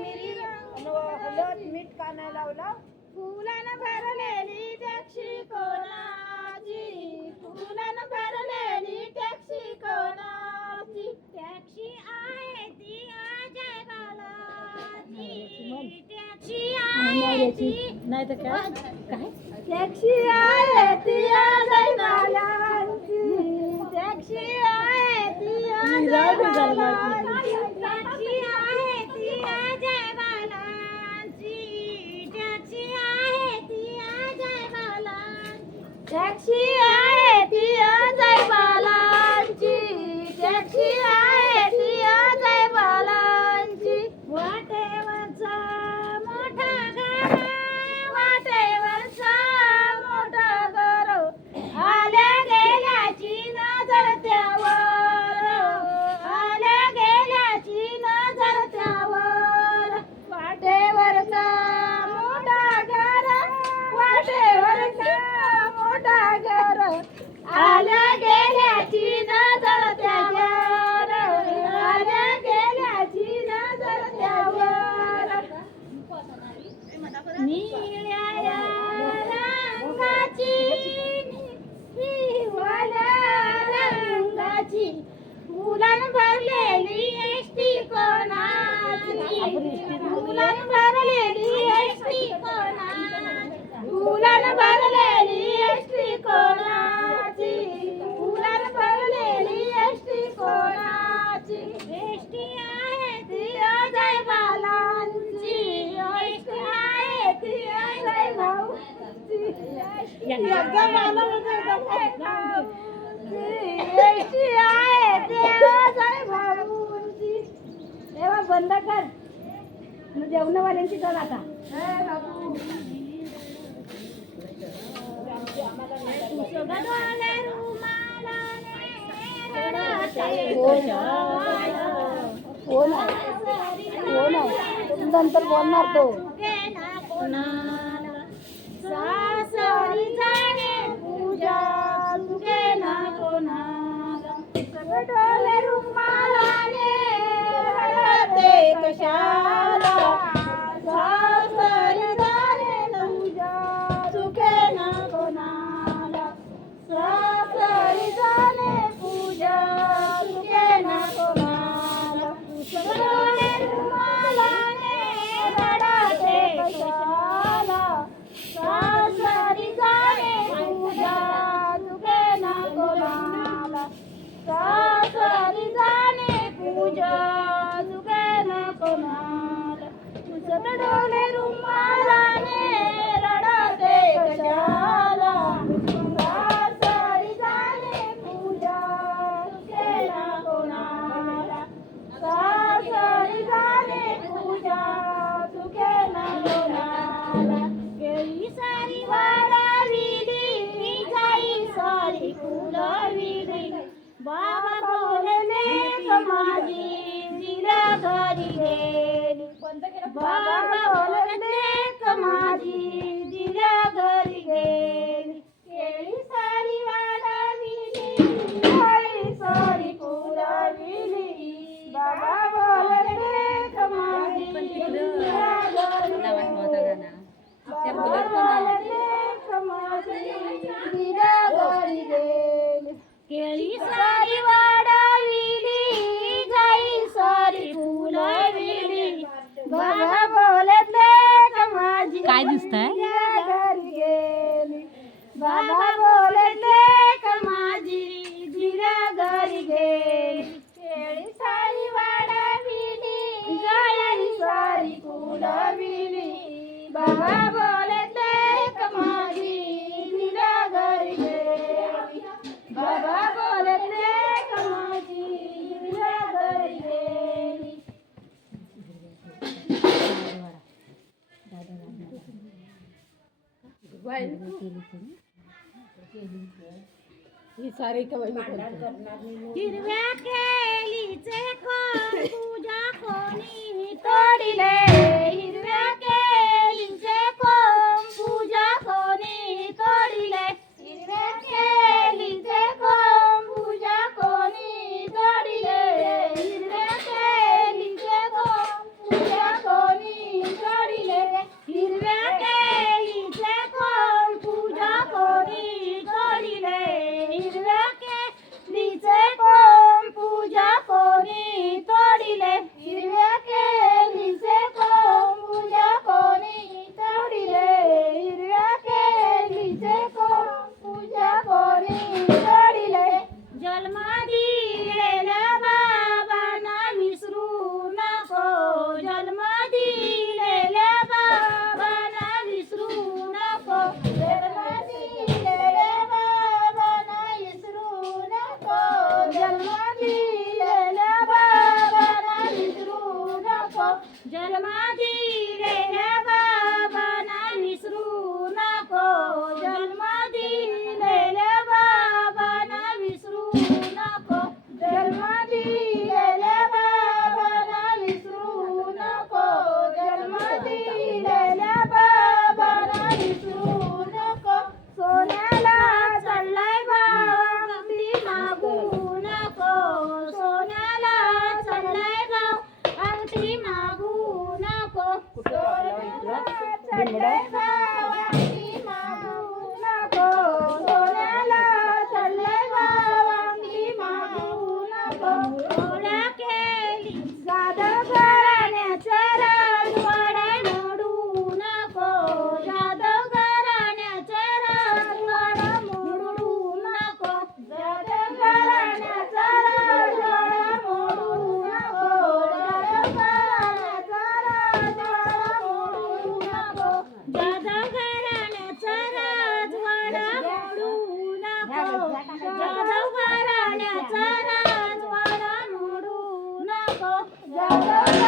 मिरी हलत मीठ का नाही लावला. फुलानं भरलेली टॅक्सी कोणाची? फुलानं भरलेली टॅक्सी कोणाची? टॅक्सी आहे ती टॅक्सी आहे ती नाही टॅक्सी आहे ती अजय टॅक्सी आहे ती Tia! बंद कर. जेवणवाल्यांची कर आता. हो ना. हो ना. नंतर बोलणार तो. Kannada Thank you. ही सारी कवाई हिरव्या केलीचे कोण पूजा कोणी तोडिले? 祖国繁荣昌盛。যাদব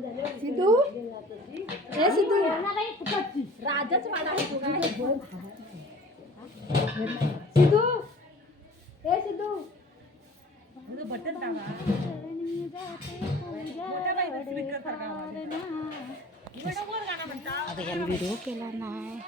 सिद्धू? हे सिद्धू. राजाच वाडा सिद्धू? हे सिद्धू. बटन दाबा. आता व्हिडिओ केला नाही.